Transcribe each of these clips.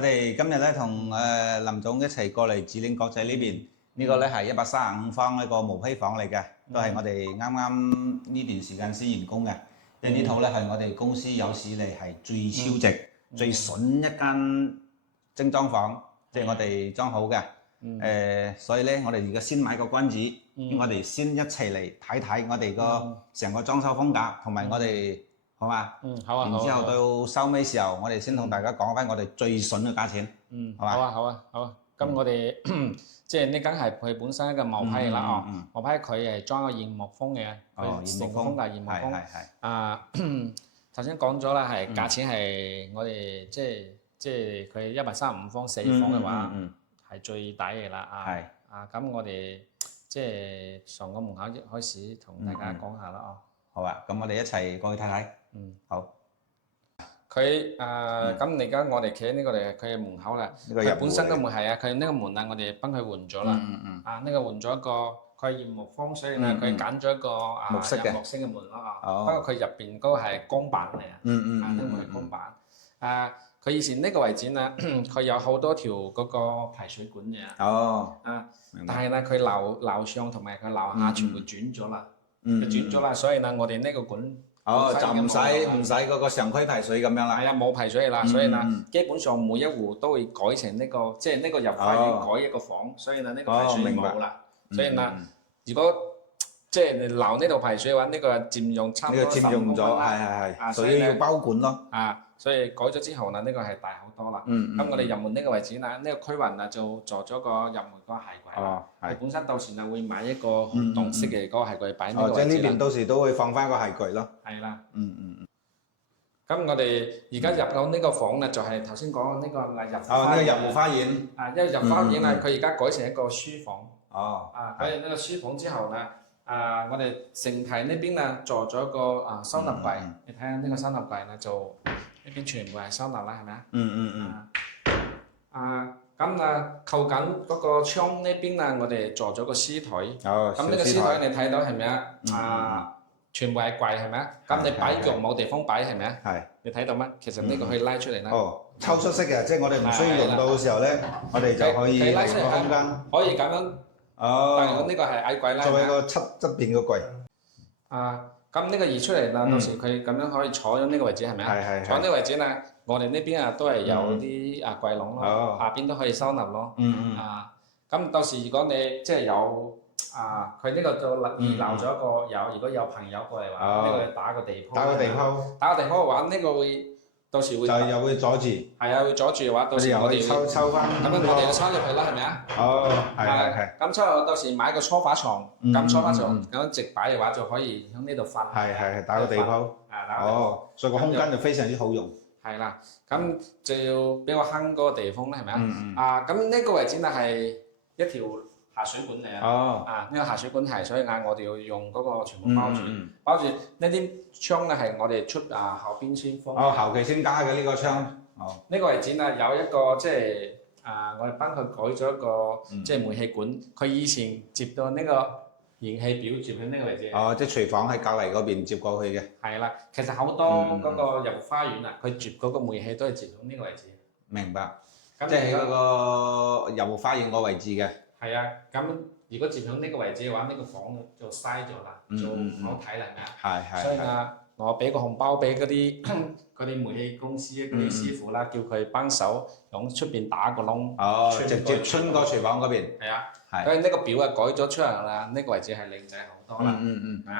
我哋今日咧同林總一齊過嚟指領國際呢邊，呢個咧係135方一個毛坯房嚟嘅，都係我哋啱啱呢段時間先完工嘅。因為呢套咧係我哋公司有史嚟係最超值、最筍一間精裝房，即係我哋裝好嘅。所以咧，我哋而家先買個關子，我哋先一齊嚟睇睇我哋個成個裝修風格，同埋我哋好嘛？好啊。然之後到收尾時候，我哋先同大家講翻我哋最筍嘅價錢。好嘛？好啊。咁我哋即係呢間係佢本身一個毛坯啦毛坯佢係裝個現木風嘅，佢成個風格現木風。頭先講咗啦，係價錢係我哋即係佢135方4房嘅話。係最抵嘅啦咁我哋即係上個門口開始同大家講下啦好啊，咁我哋一齊過去睇睇。好。佢咁而家我哋企喺呢個佢嘅門口啦，佢本身個門係佢呢個門我哋幫佢換咗啦。呢個換咗一個佢係現木風，所以咧佢揀咗一個木色嘅門咯不過佢入邊嗰個係鋼板嚟呢個係鋼板。佢以前呢個位置呢，佢有好多條嗰個排水管嘅。但係呢，佢樓上同埋佢樓下全部轉咗啦。轉咗啦，所以呢，我哋呢個管就唔使嗰個常規排水咁樣啦。係冇排水啦，所以呢，基本上每一戶都會改成呢個，即係呢個入花園改一個房，所以呢，呢個排水冇啦。所以呢，如果即係你留呢度排水嘅話，呢個佔用差唔多10公分啦。所以要包管咯。所以改咗之後呢，呢個係大好多啦。咁我哋入門呢個位置呢，呢個區域呢就做咗個入門嗰個鞋櫃。佢本身到時呢會買一個紅洞式嘅嗰個鞋櫃擺呢個位置啦。即係呢邊到時都會放翻個鞋櫃咯。係啦。咁我哋而家入到呢個房呢，就係頭先講呢個入戶花園。因為入花園呢，佢而家改成一個書房。改成呢個書房之後呢，我哋成體呢邊呢做咗一個收納櫃。你睇下呢個收納櫃呢就。呢邊全部係收納啦，係咪咁靠近嗰個窗呢邊呢，我哋做咗個書台。咁呢個書台你睇到係咪全部係櫃係咪咁你擺腳冇地方擺係咪你睇到咩？其實呢個可以拉出嚟啦。抽出式嘅，即係我哋唔需要用到嘅時候咧，我哋就可以拉出嚟空間。可以咁樣。但係呢個係矮櫃啦。作為一個側邊嘅櫃。咁呢個移出嚟啦，到時佢咁樣可以坐咗呢個位置係咪坐呢個位置呢，我哋呢邊都係有啲櫃籠咯，下邊都可以收納咯。咁到時如果你即係有佢呢個就二樓咗一個如果有朋友過嚟話，呢個打個地鋪。打個地鋪嘅話，呢個會到時會就又會阻住。會阻住嘅話，到時我哋抽翻。咁樣我哋就抽入去啦，係咪咁抽到時買個梳化床，咁梳化床咁樣直擺嘅話就可以喺呢度瞓。打個地鋪。所以個空間就非常之好用。係啦，咁就要比較慳嗰個地方咧，係咪咁呢個位置呢係一條下水管嚟呢個下水管係，所以我哋要用嗰個全部包住呢啲窗呢係我哋出後邊先封。後期先加嘅呢個窗。呢個位置呢有一個即係我哋幫佢改咗一個即係煤氣管，佢以前接到呢個燃氣表接喺呢個位置。即係廚房喺隔離嗰邊接過去嘅。係啦，其實好多嗰個入花園佢接嗰個煤氣都係接到呢個位置。明白。即係喺嗰個入花園個位置嘅。係咁如果接響呢個位置嘅話，呢個房就嘥咗啦，就唔好睇啦，係咪所以我俾個紅包俾嗰啲煤氣公司嗰啲師傅啦，叫佢幫手響出邊打個窿。直接穿過廚房嗰邊。所以呢個表改咗出嚟啦，呢個位置係靚仔好多啦。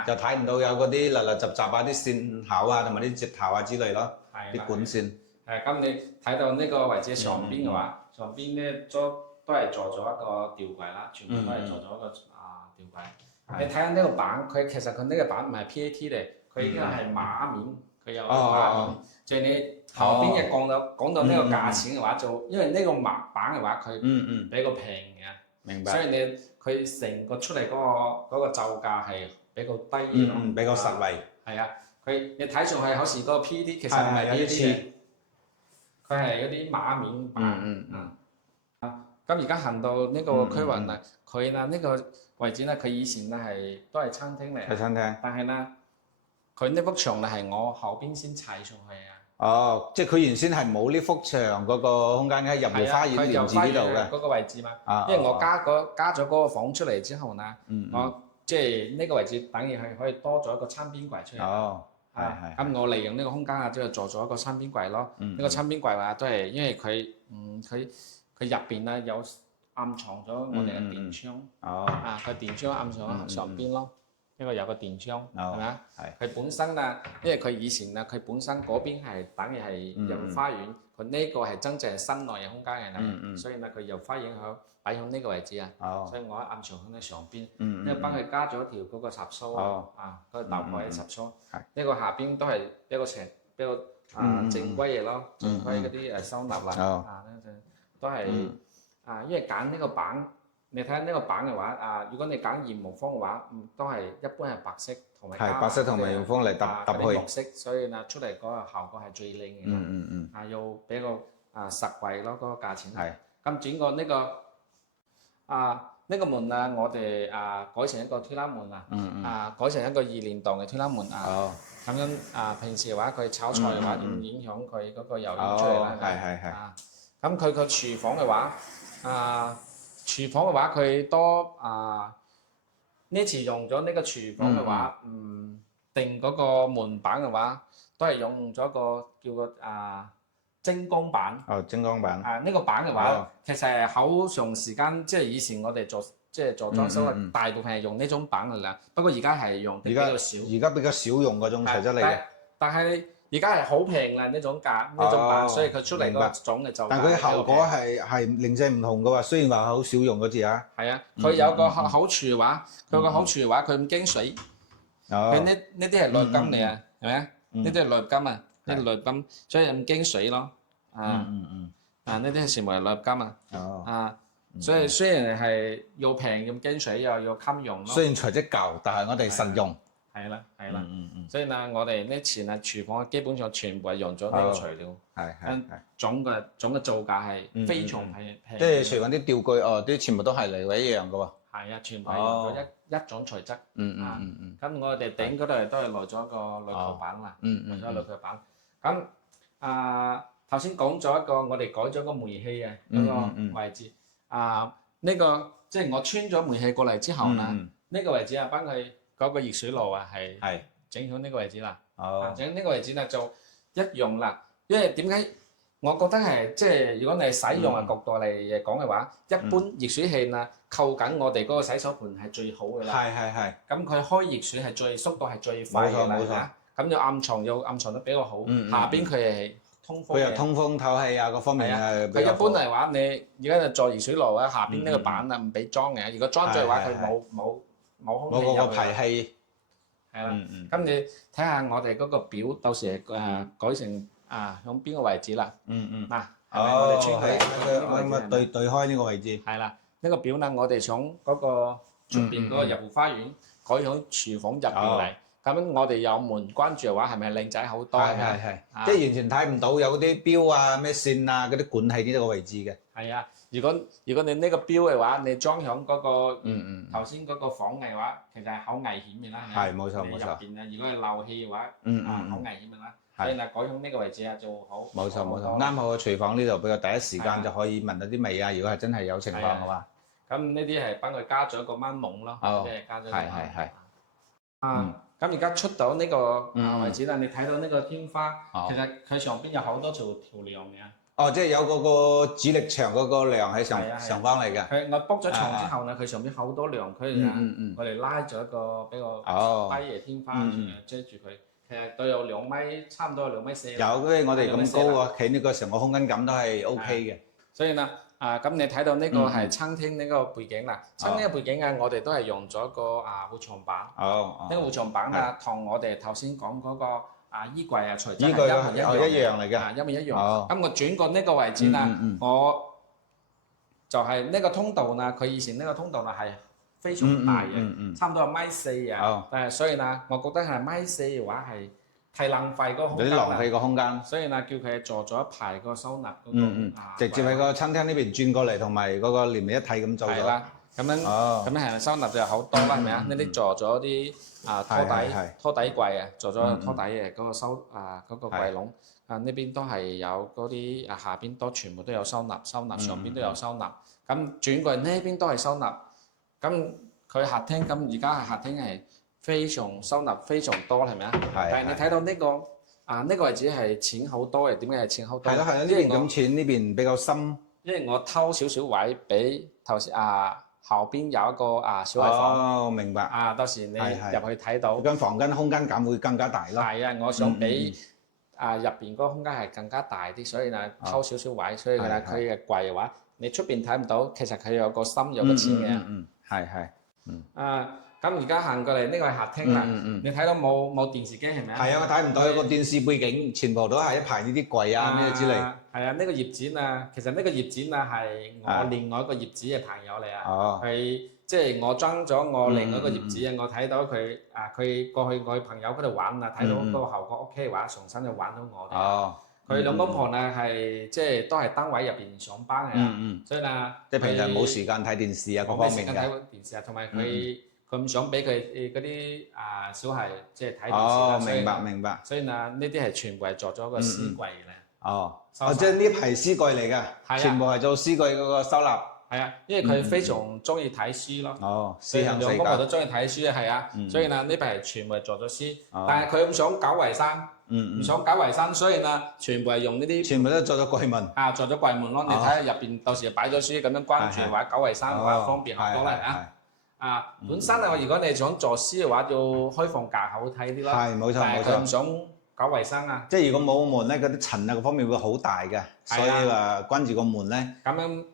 就睇唔到有嗰啲立立雜雜啲線口同埋啲接頭之類咯，啲管線。咁你睇到呢個位置上邊嘅話，上邊呢都係做咗一個吊櫃啦，全部都係做咗一個吊櫃。你睇下呢個板，其實佢呢個板唔係 PAT 嚟，佢已經係馬面，佢有馬面。就係你後邊嘅講到呢個價錢嘅話，就因為呢個板嘅話，佢比較平嘅。明白。所以佢成個出嚟嗰個造價係比較低咯。比較實惠。你睇上去好似嗰個 PAT，其實唔係 PAT 嘅，佢係嗰啲馬面板。咁而家行到呢個區域啦，佢呢個位置呢，佢以前呢都係餐廳嚟。係餐廳。但係呢，佢呢幅牆呢係我後邊先砌上去哦，即係佢原先係冇呢幅牆嗰個空間嘅，入戶花園連住呢度嘅嗰個位置嘛。因為我加咗嗰個房出嚟之後呢，我即係呢個位置等於係可以多咗一個餐邊櫃出嚟。哦，係。咁我利用呢個空間啊，即係做咗一個餐邊櫃咯。呢個餐邊櫃話都係因為佢入邊咧有暗藏咗我哋嘅電窗。佢電窗暗藏喺上邊咯。呢個有個電窗，係咪啊？佢本身啊，因為佢以前啊，佢本身嗰邊係等於係入花園，佢呢個係真正係室內嘅空間嚟嘅，所以呢佢入花園喺擺喺呢個位置啊，所以我喺暗藏喺呢上邊，因為幫佢加咗條嗰個插蘇嗰個豆蓋嘅插蘇，呢個下邊都係一個比較正規嘅咯，正規嗰啲收納啦，都係因為揀呢個板。你睇下呢個板嘅話，如果你揀原木方嘅話，都係一般係白色同埋白色同埋原木方嚟搭去綠色，所以呢出嚟嗰個效果係最靚嘅。又比較實惠咯，嗰個價錢。咁轉過呢個門啊，我哋改成一個推拉門啊，改成一個2連檔嘅推拉門啊。咁樣平時嘅話，佢炒菜嘅話，唔影響佢嗰個油煙出嚟啦。咁佢個廚房嘅話，廚房嘅話，佢多呢次用咗呢個廚房嘅話，定嗰個門板嘅話，都係用咗個叫個精光板。精光板。呢個板嘅話，其實係好長時間，即係以前我哋做裝修大部分係用呢種板嚟啦。不過而家係用比較少。而家比較少用嗰種材質嚟嘅。但係而家係好平啦，呢種板，所以佢出嚟嗰種嘅就。但佢效果係零舍唔同嘅喎，雖然話好少用嗰字啊。係啊，佢有個好處嘅話，佢唔經水。佢呢啲係鋁金嚟啊，係咪啊？呢啲係鋁金啊，呢啲鋁金，所以唔經水咯。呢啲係全部係鋁金啊。所以雖然係又平又經水又襟用咯。雖然材質舊，但係我哋實用。係啦，所以呢，我哋呢次呢廚房基本上全部係用咗呢個材料，總嘅造價係非常平。即係廚房啲吊具啲全部都係嚟位一樣嘅喎。係啊，全部係用咗一種材質。咁我哋頂嗰度都係落咗個鋁球板啦，落咗鋁球板。咁頭先講咗一個，我哋改咗個煤氣嘅嗰個位置。呢個即係我穿咗煤氣過嚟之後呢，呢個位置幫佢。嗰個熱水爐係整喺呢個位置啦，整呢個位置呢就一樣啦。因為點解？我覺得係即係如果你係使用嘅角度嚟講嘅話，一般熱水器呢扣緊我哋嗰個洗手盤係最好嘅啦。咁佢開熱水係速度係最快嘅啦。咁就暗藏得比較好。下邊佢係通風嘅。佢又通風透氣啊，各方面係。佢一般嚟話，你而家就做熱水爐啊，下邊呢個板啊唔俾裝嘅。如果裝咗嘅話，佢冇空氣入去。冇個排氣。係啦，咁你睇下我哋嗰個表，到時改成響邊個位置啦？嗱，我哋穿佢對開呢個位置。係啦，呢個表呢，我哋從嗰個出邊嗰個入戶花園改響廚房入邊嚟，咁我哋有門關住嘅話，係咪靚仔好多？係，即係完全睇唔到有嗰啲標啊、咩線啊、嗰啲管喺呢個位置嘅。係啊。如果你呢個標嘅話，你裝響嗰個頭先嗰個房嘅話，其實係好危險嘅啦。係冇錯。入邊啊，如果係漏氣嘅話，好危險嘅啦。所以改響呢個位置啊，就好。冇錯，啱好個廚房呢度比較第一時間就可以聞到啲味啊！如果係真係有情況嘅話，咁呢啲係幫佢加咗一個蚊籠咯，即係加咗。係。咁而家出到呢個位置啦，你睇到呢個天花，其實佢上邊有好多條梁嘅。即係有嗰個主力牆嗰個梁喺上方嚟嘅。我卜咗牆之後呢，佢上邊好多梁區嘅，我哋拉咗一個比較低嘅天花遮住佢。其實都有2米，差唔多有2.4米。有，因為我哋咁高啊，企呢個成個空間感都係 OK 嘅。所以呢，咁你睇到呢個係餐廳呢個背景啦。餐廳嘅背景我哋都係用咗個護牆板。呢個護牆板啊，同我哋頭先講嗰個衣櫃啊，材質係一樣嚟嘅，一模一樣。咁我轉過呢個位置啦，我就係呢個通道啦。佢以前呢個通道啦係非常大嘅，差唔多係1.4米啊。所以呢，我覺得係1.4米嘅話係太浪費個空間啦。有啲浪費個空間。所以呢，叫佢做咗一排個收納嗰個。直接喺個餐廳呢邊轉過嚟，同埋嗰個連埋一體咁做咗。係啦，咁樣係收納就好多啦，係咪啊？呢啲做咗啲拖底櫃啊，做咗拖底嘅嗰個嗰個櫃籠，咁呢邊都係有嗰啲下邊都全部都有收納上邊都有收納。咁轉過嚟呢邊都係收納。咁佢客廳咁而家係客廳係非常收納非常多係咪啊？但係你睇到呢個呢個位置係淺好多嘅，點解係淺好多？係啦，呢邊咁淺，呢邊比較深。因為我偷少少位俾頭先後邊有一個小衞房。哦，明白。到時你入去睇到間房間空間感會更加大咯。係啊，我想俾入邊嗰個空間係更加大啲，所以呢偷少少位，所以呢佢嘅櫃嘅話，你出邊睇唔到，其實佢有個深有個淺嘅。係。咁而家行過嚟呢個係客廳啦，你睇到冇電視機係咪啊？係啊，我睇唔到有個電視背景，全部都係一排呢啲櫃啊咩之類。係啊，呢個葉展啊，其實呢個葉展啊係我另外一個葉子嘅朋友嚟啊。佢即係我裝咗我另外一個葉子啊，我睇到佢佢過去我去朋友嗰度玩啊，睇到嗰個效果 OK 嘅話，重新就玩到我哋。佢兩公婆呢係即係都係單位入邊上班嘅，所以呢即係平時冇時間睇電視啊，各方面嘅。冇時間睇電視啊，同埋佢唔想俾佢嗰啲小孩即係睇電視啦。明白。所以呢啲係全部係做咗個屍櫃嘅。即係呢排屍櫃嚟嘅，全部係做屍櫃嗰個收納。係啊，因為佢非常中意睇書咯。思想世界。兩公婆都中意睇書啊，係啊。所以呢排全部係做咗書，但係佢唔想搞衞生。唔想搞衞生，所以呢，全部係用呢啲，全部都做咗櫃門。做咗櫃門咯，你睇下入邊，到時擺咗書咁樣關住，或者搞衞生嘅話方便好多啦嚇。本身如果你想做書嘅話，要開放架好睇啲咯。係，冇錯。但係佢唔想搞衞生啊。即係如果冇門咧，嗰啲塵嗰方面會好大嘅，所以話關住個門咧。咁樣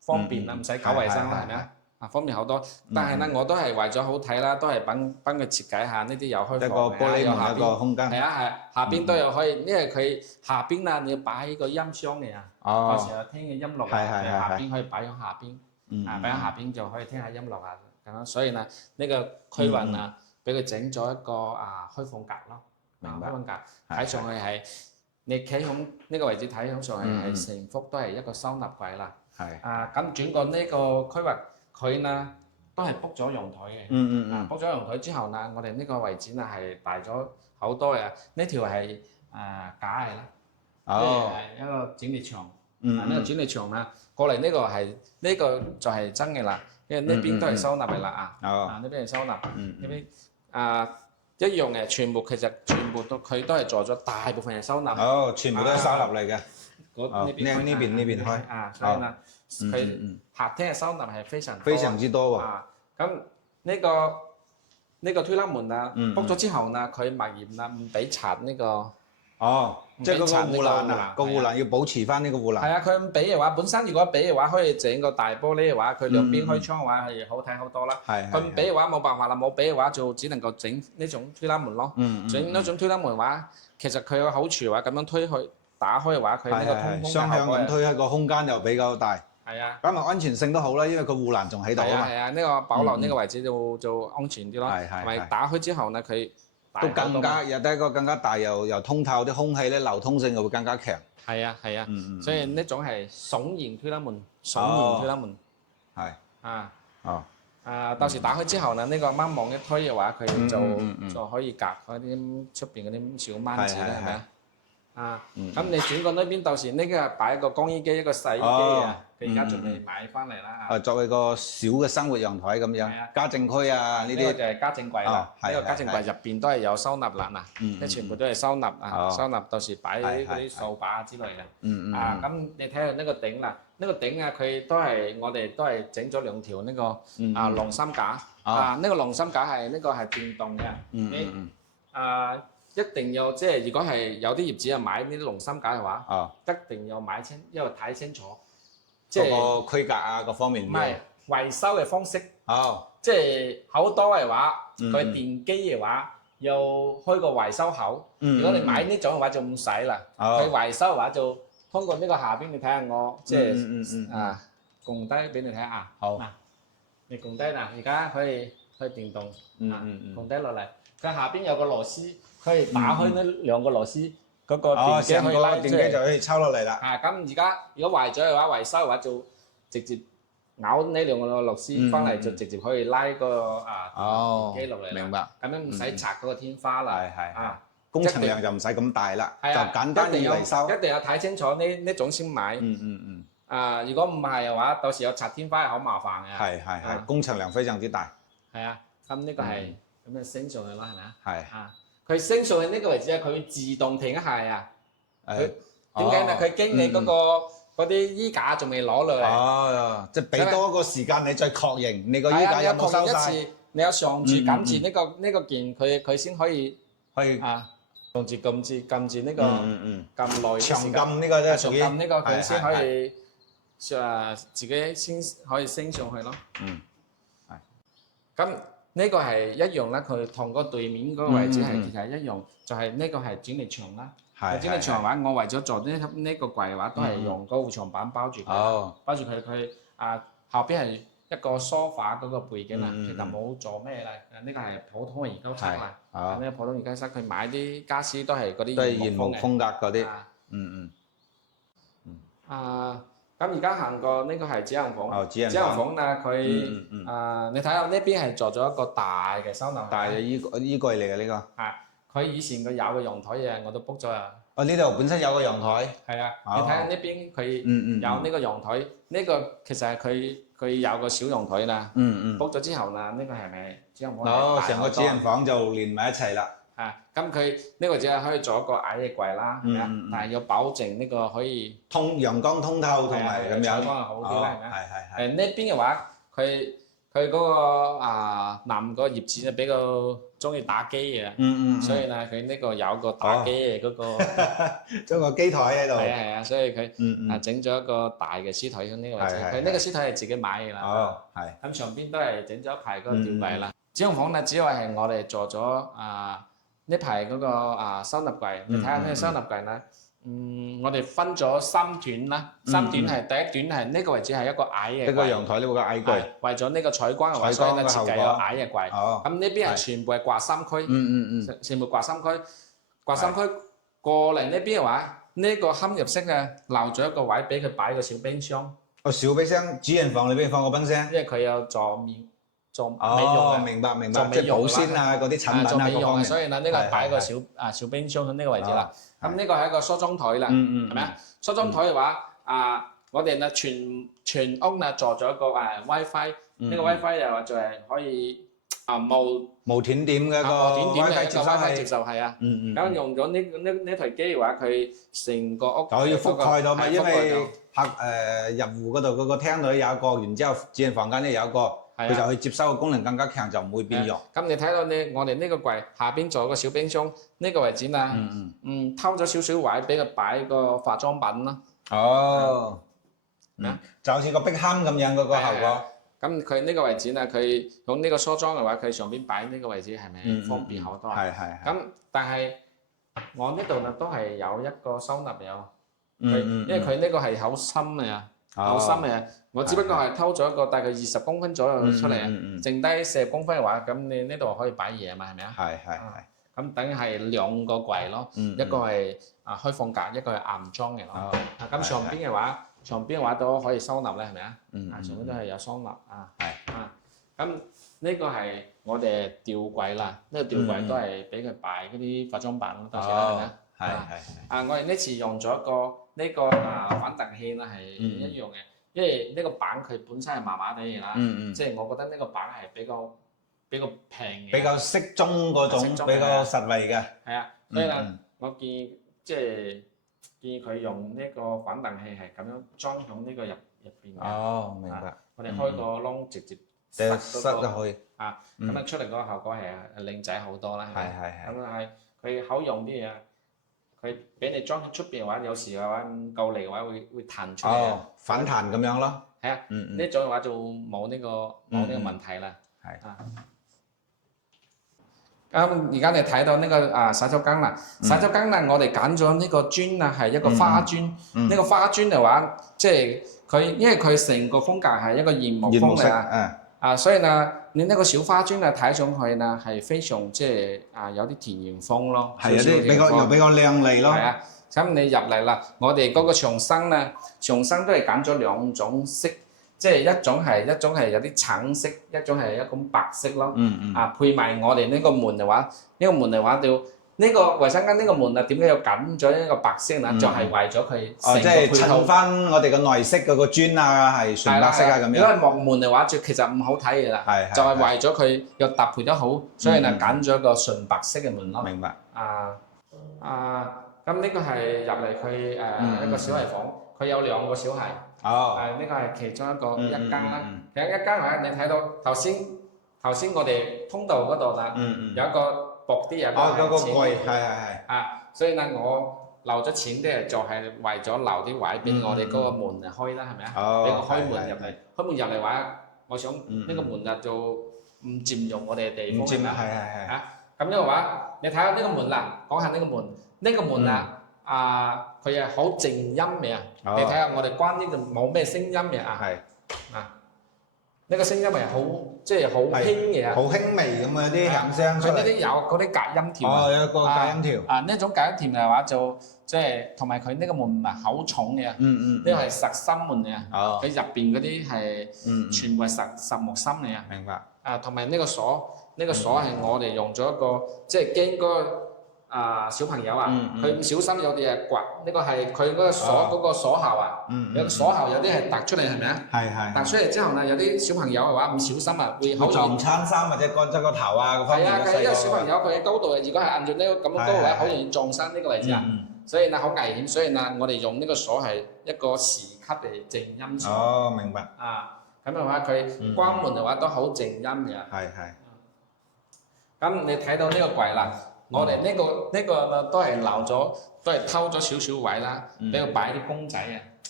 方便啦，唔使搞衞生啦，係咪啊？方便好多，但係呢，我都係為咗好睇啦，都係幫佢設計下呢啲有開放嘅，一個玻璃門一個空間。係下邊都有可以，因為佢下邊你要擺個音箱嘅有時候聽嘅音樂下邊可以擺喺下邊，擺喺下邊就可以聽下音樂咁，所以呢，呢個區域俾佢整咗一個開放格咯，開放格睇上去係你企喺呢個位置睇上去係成幅都係一個收納櫃啦。咁轉過呢個區域。佢呢都係 book 咗陽台嘅，book 咗陽台之後呢，我哋呢個位置呢係大咗好多嘅，呢條係架嚟啦，即係一個整理牆，呢個整理牆呢過嚟呢個係呢個就係真嘅啦，因為呢邊都係收納嘅啦呢邊係收納，呢邊一樣嘅，全部其實全部都佢都係做咗大部分係收納，全部都係收納嚟嘅，呢邊開，所以呢。佢客廳嘅收納係非常之多喎。咁呢個推拉門book 咗之後呢，佢默認唔俾拆呢個。即係嗰個護欄個護欄要保持翻呢個護欄。係啊，佢唔俾嘅話，本身如果俾嘅話，可以整個大玻璃嘅話，佢兩邊開窗嘅話係好睇好多啦。佢唔俾嘅話冇辦法啦，冇俾嘅話就只能夠整呢種推拉門咯。整呢種推拉門嘅話，其實佢有好處嘅話，咁樣推去打開嘅話，佢呢個通風雙向咁推開個空間又比較大。係啊，咁安全性都好啦，因為個護欄仲喺度啊嘛。係啊，呢個保留呢個位置就安全啲咯。同埋打開之後呢，佢都更加有得一個更加大又通透，啲空氣咧流通性就會更加強。係啊，所以呢種係聳形推拉門，到時打開之後呢，呢個掹網一推嘅話，佢就可以隔嗰啲出邊嗰啲小掹子啦，係咪啊？咁你轉過呢邊，到時呢個係擺一個乾衣機，一個洗衣機啊。佢而家仲未買翻嚟啦。作為個小嘅生活陽台咁樣，家政區啊呢啲。呢個就係家政櫃啦。呢個家政櫃入邊都係有收納欄即全部都係收納收納到時擺嗰啲掃把之類嘅。咁你睇下呢個頂啦，呢個頂佢都係我哋都係整咗兩條呢個晾衫架。呢個晾衫架係呢個係電動嘅。一定要即係如果係有啲業主買呢啲晾衫架嘅話，一定要買清，因為睇清楚。即係個區隔各方面。唔係維修嘅方式。即係好多嘅話，佢電機嘅話要開個維修口。如果你買呢種嘅話就唔使啦。佢維修嘅話就通過呢個下邊，你睇下我即係共低俾你睇下。好。你共低嗱，而家可以電動。共低落嚟，佢下邊有個螺絲。可以打開呢兩個螺絲，嗰個電機可以拉出嚟。電機就可以抽落嚟啦。咁而家如果壞咗嘅話，維修嘅話就直接咬呢兩個螺絲翻嚟，就直接可以拉個電機落嚟。明白。咁樣唔使拆嗰個天花啦。工程量就唔使咁大啦，就係啊，簡單嘅維修。一定要睇清楚呢種先買。如果唔係嘅話，到時有拆天花係好麻煩嘅。係，工程量非常之大。係啊，咁呢個係咁樣升上去咯，係咪啊？係。啊，佢升上去呢個位置咧，佢會自動停一下啊。佢點解咧？佢驚你嗰啲衣架仲未攞落嚟。哦，即係俾多個時間你再確認你個衣架有冇收晒。你有上住撳住呢個鍵，佢先可以啊，上住撳住呢個撳耐嘅時間。長撳呢個啫，長撳呢個佢先可以自己先可以升上去咯。咁呢個係一樣啦，佢同個對面嗰個位置係其實一樣，就係呢個係轉力牆啦。轉力牆嘅話，我為咗做呢個櫃嘅話，都係用嗰護牆板包住佢，包住佢後邊係一個梳化嗰個背景啦，其實冇做咩啦。呢個係普通嘅研究室啦，呢個普通研究室佢買啲家私都係嗰啲原木風格嗰啲。咁而家行過呢個係紙行房，紙行房啦，佢你睇下呢邊係做咗一個大嘅收納，大嘅衣櫃嚟嘅呢個。佢以前佢有個陽台嘅，我都 book 咗啊。呢度本身有個陽台。係啊，你睇下呢邊佢有呢個陽台，呢個其實係佢有個小陽台啦。book 咗之後啦，呢個係咪紙行房？成個紙行房就連埋一齊啦。咁佢呢個只係可以做一個矮嘅櫃啦，係咪啊？但係要保證呢個可以陽光通透同埋咁樣。採光係好啲啦，係咪？呢邊嘅話，佢嗰個男個業主就比較中意打機嘅，所以咧佢呢個有個打機嘅嗰個，將個機台喺度。係啊，所以佢整咗一個大嘅書台喺呢個位置。佢呢個書台係自己買嘅啦。咁上邊都係整咗一排嗰個吊櫃啦。紙行房咧，主要係我哋做咗呢排嗰個收納櫃，你睇下呢個收納櫃咧，我哋分咗三段啦，三段係第一段係呢個位置係一個矮嘅櫃，呢個陽台呢個矮櫃，為咗呢個採光嘅話，所以咧設計有矮嘅櫃。咁呢邊係全部係掛衫區，全部掛衫區，掛衫區過嚟呢邊嘅話，呢個嵌入式嘅留咗一個位俾佢擺個小冰箱。小冰箱，主人房裏邊放個冰箱，因為佢有做美容嘅，明白，即係保鮮啊嗰啲產品啊各方面，所以咧呢個擺個小冰箱喺呢個位置啦。咁呢個係一個梳妝台啦，係咪啊？梳妝台嘅話，我哋咧全屋咧做咗一個WiFi，呢個 WiFi 又話就係可以無斷點嘅個 WiFi 接受係啊。咁用咗呢台機嘅話，佢成個屋就可以覆蓋到嘛，因為客入戶嗰度嗰個廳度有一個，然之後主人房間咧有一個。佢就去接收嘅功能更加強，就唔會變弱。咁你睇到我哋呢個櫃下邊做個小冰箱，呢個位置啦，偷咗少少位俾佢擺個化妝品咯。就好似個壁龕咁樣嗰個效果。咁佢呢個位置咧，佢用呢個梳妝嘅話，佢上邊擺呢個位置係咪方便好多？係。咁但係我呢度咧都係有一個收納有，因為佢呢個係好深嘅。好深嘅，我只不過係偷咗一個大概20公分左右出嚟，剩低40公分嘅話，咁你呢度可以擺嘢嘛，係咪啊？係。咁等於係兩個櫃咯，一個係開放格，一個係暗裝嘅咯。咁上邊嘅話都可以收納咧，係咪啊？上邊都係有收納啊。咁呢個係我哋吊櫃啦，呢個吊櫃都係俾佢擺嗰啲化妝品咯，到時啦，係咪啊？係。我哋呢次用咗呢個反彈器啦，係一樣嘅，因為呢個板佢本身係麻麻地嘅啦，即係我覺得呢個板係比較平嘅，比較適中嗰種，比較實惠嘅。係啊，所以咧，我建議佢用呢個反彈器係咁樣裝響呢個入邊嘅。明白。我哋開個窿直接塞就可以。咁樣出嚟嗰個效果係靚仔好多啦。係。咁係佢好用啲嘢。佢俾你裝喺出邊嘅話，有時嘅話唔夠力嘅話，會彈出嚟。反彈咁樣咯。係啊，呢種嘅話就冇呢個問題啦。係。咁而家你睇到呢個洗手間啦，洗手間啦，我哋揀咗呢個磚啊，係一個花磚。呢個花磚嘅話，即係佢，因為佢成個風格係一個原木風嘅。所以呢，你呢個小花磚啊，睇上去呢係非常即係有啲田園風咯，係有啲比較靚麗咯。係啊，咁你入嚟啦，我哋嗰個牆身咧，牆身都係揀咗兩種色，即係一種係有啲橙色，一種係一種白色咯。配埋我哋呢個門嘅話，呢個門嘅話呢個衞生間呢個門啊，點解要揀咗一個白色啊？就係為咗佢成即係個配套。襯翻我哋個內飾嗰個磚啊，係純白色啊咁樣。如果係木門嘅話，就其實唔好睇嘅啦。就係為咗佢又搭配得好，所以呢揀咗個純白色嘅門咯。明白。咁呢個係入嚟佢一個小孩房，佢有2個小孩。呢個係其中一間啦。其實一間話你睇到頭先我哋通道嗰度啦，有一個薄啲有個櫃，係。所以呢我留咗錢啲就係為咗留啲位俾我哋嗰個門嚟開啦，係咪啊？俾我開門入嚟，開門入嚟話，我想呢個門啊就唔佔用我哋嘅地方。係。咁呢個話，你睇下呢個門啦，講下呢個門，呢個門啊，佢係好靜音嘅啊！你睇下我哋關呢度冇咩聲音嘅啊。呢個聲音係好即係好輕嘅啊，好輕微咁嘅啲響聲出嚟。佢呢啲有嗰啲隔音條有個隔音條。呢種隔音條嘅話就即係同埋佢呢個門唔係好重嘅。呢個係實心門嘅。佢入邊嗰啲係全部係實木芯嚟啊。明白。同埋呢個鎖係我哋用咗一個即係驚嗰個小朋友啊，佢唔小心有啲嘢刮，呢個係佢嗰個鎖嗰個鎖喉啊，有個鎖喉有啲係突出嚟係咪啊？係。突出嚟之後呢，有啲小朋友嘅話唔小心啊，會好撞親衫或者乾咗個頭啊嗰方面。係因為小朋友佢嘅高度如果係按照呢個咁嘅高度嘅話，好容易撞傷呢個位置啊，所以呢好危險，所以呢我哋用呢個鎖係一個時級嘅靜音鎖。明白。咁嘅話佢關門嘅話都好靜音嘅。係。咁你睇到呢個櫃啦。我哋呢個都係留咗，都係偷咗少少位啦，俾佢擺啲公仔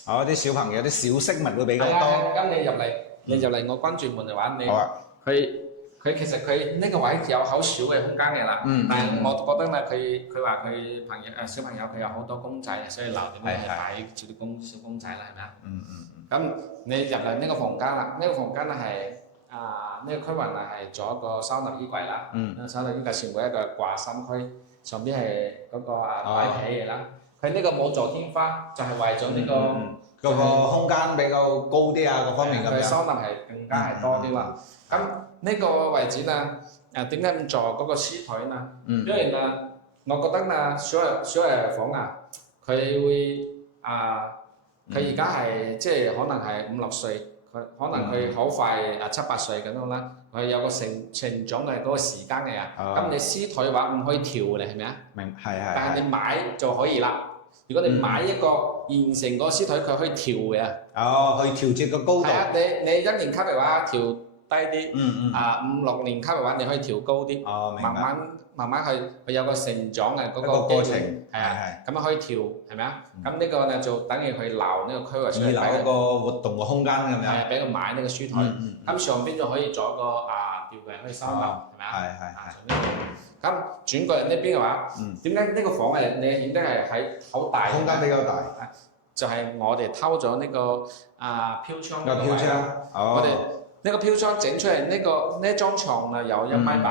啊。啲小朋友啲小飾物會比較多。咁你入嚟，我關住門嘅話，佢其實佢呢個位有好少嘅空間嘅啦。但係我覺得咧，佢話佢小朋友佢有好多公仔，所以留點樣係擺住啲小公仔啦，係咪啊？咁你入嚟呢個房間啦，呢個房間咧係。呢個區域係做一個收納衣櫃啦，收納衣櫃全部一個掛心區，上邊係嗰個擺被嘅啦。佢呢個冇做天花，就係為咗呢個空間比較高啲啊，各方面咁樣。佢收納係更加係多啲啦。咁呢個位置呢，點解唔做嗰個書台呢？因為呢，我覺得呢小孩房啊，佢會佢而家係即係可能係5、6歲。可能佢好快7、8歲咁樣啦，佢有個成長嘅嗰個時間嘅啊。咁你書台嘅話唔可以調嘅，係咪啊？係。但係你買就可以啦。如果你買一個現成嗰個書台，佢可以調嘅。可以調節個高度。係啊，你1年級嘅話調低啲。5、6年級嘅話你可以調高啲。慢慢去有個成長嘅嗰個過程。係。咁樣可以調，係咪啊？咁呢個呢就等於去留呢個區域出嚟。留一個活動嘅空間咁樣。係俾佢買呢個書台。咁上邊就可以做一個吊櫃可以收納，係咪啊？咁轉過嚟呢邊嘅話，點解呢個房係你顯得係喺好大？空間比較大。就係我哋偷咗呢個飄窗嗰個位。我哋呢個飄窗整出嚟呢張床啊有1.8米。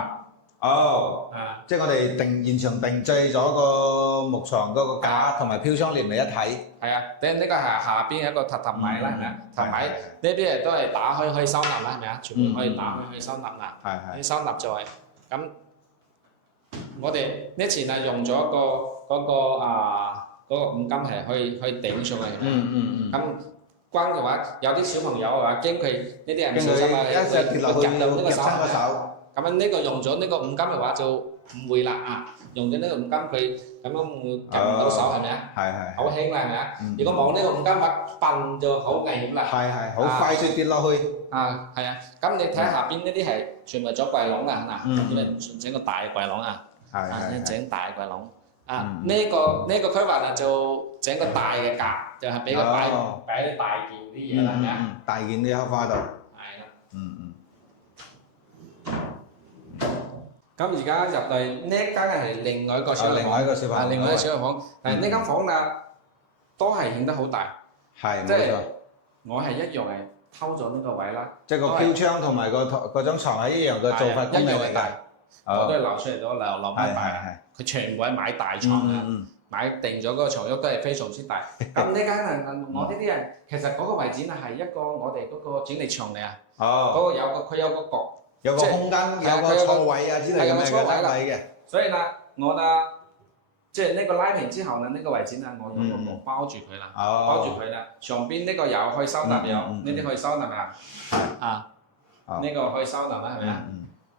即係我哋現場定製咗個木床嗰個架同埋飄窗連埋一體。係啊，呢個係下邊一個榻米啦，係咪啊？榻米呢邊都係打開可以收納啦，係咪啊？全部可以打開可以收納啦。啲收納就係咁。我哋呢前係用咗嗰個五金係可以頂上嚟嘅。咁關嘅話，有啲小朋友嘅話驚佢呢啲人唔小心啊，佢跌落去入到呢個手。咁樣呢個用咗呢個五金嘅話就唔會啦用咗呢個五金佢咁樣會夾唔到手係咪啊？好輕啦係咪啊？如果冇呢個五金話笨就好危險啦。好快脆跌落去。係啊，咁你睇下邊呢啲係全部咗櫃籠啊嗱，因為整個大櫃籠啊，整大櫃籠呢個區域就整個大嘅格，就係俾佢擺啲大件啲嘢啦係咪啊？大件啲喺花度。咁而家入嚟呢一間係另外一個小房，另外一個小房，但係呢間房啊都係顯得好大，即係我係一樣係偷咗呢個位啦。即係個飄窗同埋嗰張床係一樣嘅做法，一樣嘅大，我都係留出嚟咗留翻大。佢全部係買大床啊，買定咗嗰個床褥都係非常之大。咁呢間我呢啲係其實嗰個位置咧係一個我哋嗰個整理牆嚟啊，嗰個佢有個角。有個空間，有個座位啊之類嘅單位嘅。所以呢，我呢即係呢個拉平之後呢，呢個位置呢，我用個膜包住佢啦，包住佢啦。上邊呢個又可以收納有，呢啲可以收納啊，呢個可以收納啦，係咪啊？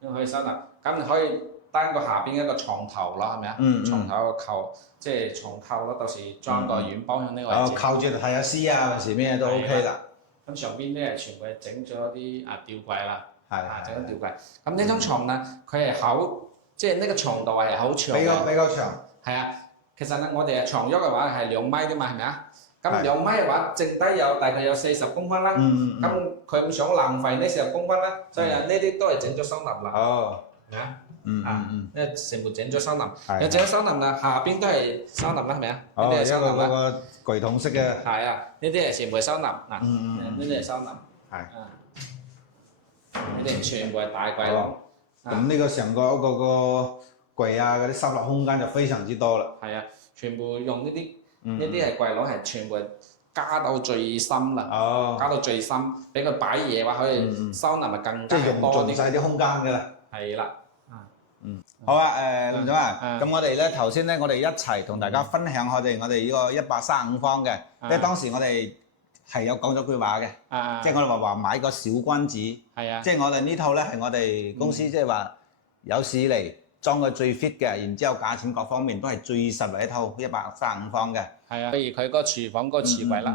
呢個可以收納，咁你可以單個下邊一個床頭咯，係咪啊？床頭個扣，即係床扣咯，到時裝個軟包喺呢個位置。扣住睇下詩啊，還是咩都 OK 啦。咁上邊呢，全部係整咗啲吊櫃啦，整咗吊櫃。咁呢張床呢，佢係好，即係呢個長度係好長嘅。比較長。係啊，其實呢，我哋床褥嘅話係2米啫嘛，係咪啊？咁2米嘅話，剩低有大概有40公分啦。咁佢唔想浪費呢40公分啦，所以呢啲都係整咗收納啦。係啊。呢全部整咗收納，有整咗收納啦，下邊都係收納啦，係咪啊？呢啲係收納啦。個櫃桶式嘅。係啊，呢啲係全部係收納嗱，呢啲係收納。係。呢啲全部係大櫃咯。咁呢個成個一個櫃啊，嗰啲收納空間就非常之多啦。係啊，全部用呢啲係櫃籠係全部加到最深啦。加到最深，俾佢擺嘢嘅話可以收納咪更加多啲。即係用盡曬啲空間㗎啦。係啦。好啊，林總啊，咁我哋咧頭先咧，我哋一齊同大家分享我哋呢個135方嘅，即係當時我哋係有講咗句話嘅，即係我哋話買個小君子，即係我哋呢套咧係我哋公司即係話有史以嚟裝嘅最 fit 嘅，然之後價錢各方面都係最實惠一套135方嘅。係啊，譬如佢嗰個廚房嗰個櫥櫃啦，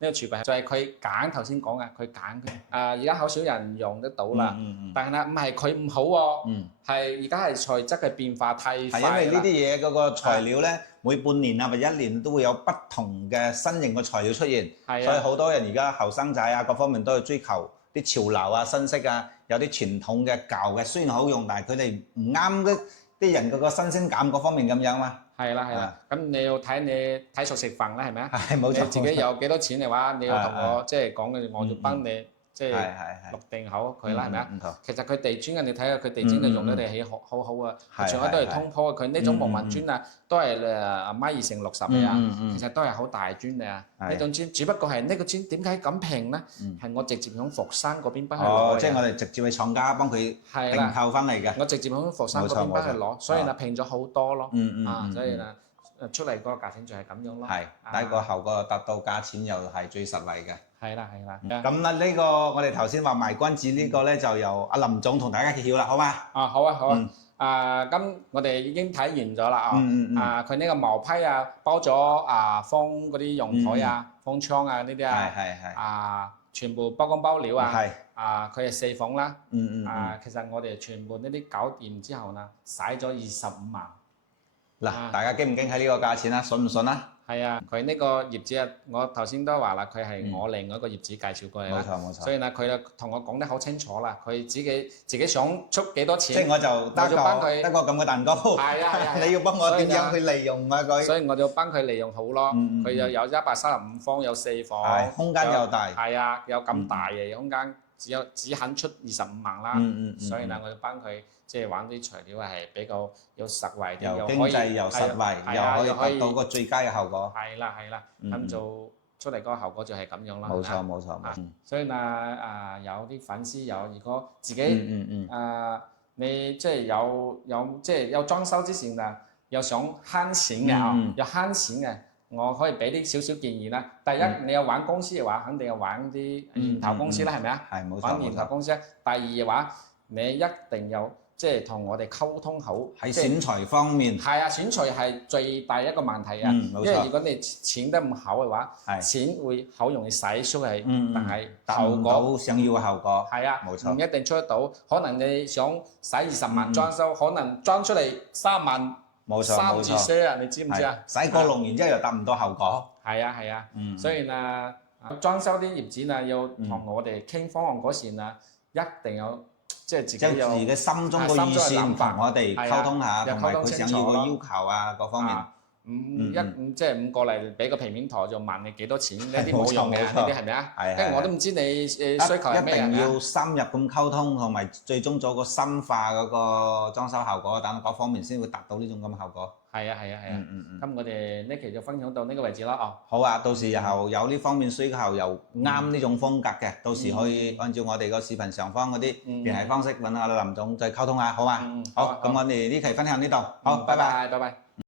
呢個櫥櫃就係佢揀頭先講嘅，佢揀嘅。而家好少人用得到啦。但係咧唔係佢唔好喎，係而家係材質嘅變化太快啦。係因為呢啲嘢嗰個材料咧，每半年啊或者1年都會有不同嘅新型嘅材料出現，所以好多人而家後生仔啊各方面都係追求啲潮流啊新式啊，有啲傳統嘅舊嘅雖然好用，但係佢哋唔啱啲人嗰個新鮮感嗰方面咁樣嘛。係啦，咁你要睇你睇熟食飯啦，係咪啊？係冇錯。你自己有幾多錢嘅話，你要同我即係講嘅，我就幫你即係錄定好佢啦，係咪啊？其實佢地磚嘅，你睇下佢地磚嘅用得你起好好啊，全部都係通鋪啊。佢呢種木紋磚啊，都係1.2x60嘅啊，其實都係好大磚嘅啊。呢種磚只不過係呢個磚點解咁平咧？係我直接響佛山嗰邊幫佢攞嘅。即係我哋直接去廠家幫佢訂購翻嚟嘅。我直接響佛山嗰邊幫佢攞，所以呢平咗好多咯。所以呢出嚟嗰個價錢就係咁樣咯。係，第一個效果達到，價錢又係最實惠嘅。係啦。咁啦，呢個我哋頭先話賣君子呢個咧，就由阿林總同大家揭曉啦，好嘛？好啊。咁我哋已經睇完咗啦。佢呢個毛坯啊，包咗方嗰啲用台啊、方窗啊呢啲啊，全部包工包料啊。佢係4房啦。其實我哋全部呢啲搞掂之後呢，使咗25萬。嗱，大家驚唔驚喺呢個價錢啊？信唔信啊？係啊，佢呢個業主啊，我頭先都話啦，佢係我另外一個業主介紹過嚟啦。冇錯。所以呢，佢就同我講得好清楚啦，佢自己想出幾多錢，即係我就得個咁嘅蛋糕。係啊。你要幫我點樣去利用啊？佢。所以我就幫佢利用好咯。佢又有135方，有4房。空間又大。係啊，有咁大嘅空間，只肯出25萬啦。所以呢，我就幫佢。即係玩啲材料係比較有實惠啲，又經濟又實惠，又可以達到個最佳嘅效果。係啦，咁做出嚟嗰個效果就係咁樣啦。冇錯。所以呢，有啲粉絲如果自己你即係有裝修之前啊，又想慳錢嘅又慳錢嘅，我可以俾啲少少建議啦。第一，你有揾公司嘅話，肯定要揾啲研頭公司啦，係咪啊？係冇錯。揾研頭公司。第二嘅話，你一定有。即係同我哋溝通好，喺選材方面。係啊，選材係最大一個問題啊。因為如果你選得唔好嘅話，錢會好容易使出去，但係效果想要嘅效果係啊，冇錯，唔一定出得到。可能你想使20萬裝修，可能裝出嚟3萬，冇錯3至4啊，你知唔知啊？使過龍，然之後又達唔到效果。係啊，所以呢，裝修啲業主呢，要同我哋傾方案嗰時呢，一定有。即係自己有自己心中個預算同我哋溝通下，同埋佢想要個要求啊，各方面。即係唔過嚟俾個平面圖就問你幾多錢，呢啲冇用嘅，呢啲係咪啊？因為我都唔知你需求係咩人啊。一定要深入咁溝通，同埋最終做個深化嗰個裝修效果等各方面先會達到呢種咁嘅效果。係啊。咁我哋呢期就分享到呢個位置啦。好啊，到時候有呢方面需求又啱呢種風格嘅，到時可以按照我哋個視頻上方嗰啲聯繫方式揾阿林總再溝通下，好嘛？好，咁我哋呢期分享呢度，好，拜拜。